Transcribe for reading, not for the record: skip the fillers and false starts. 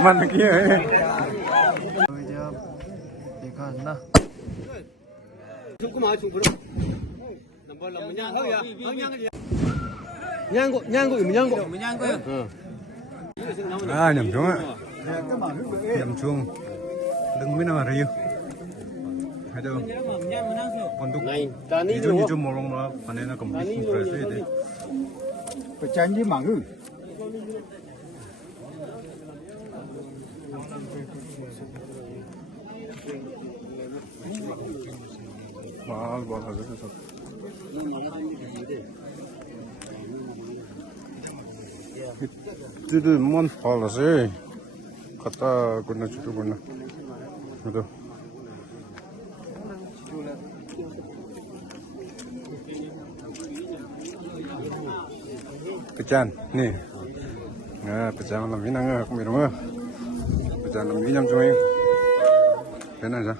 Mana kia eh. Nhầm xuống ạ. Nhầm xuống. Đừng biết nào mà riêu. Hay đâu. Còn tục. Ví dụ như trong một lòng mà phần này là cầm cái fresh đấy. Phải tránh với mảng ư. Mahal banget itu. Itu mon pala sih. Kata guna cucu guna. Itu. Pecan nih. Nah, pecan làm cái năng không biết đúng không? Pecan làm cái nhâm cho em. Thế này sao?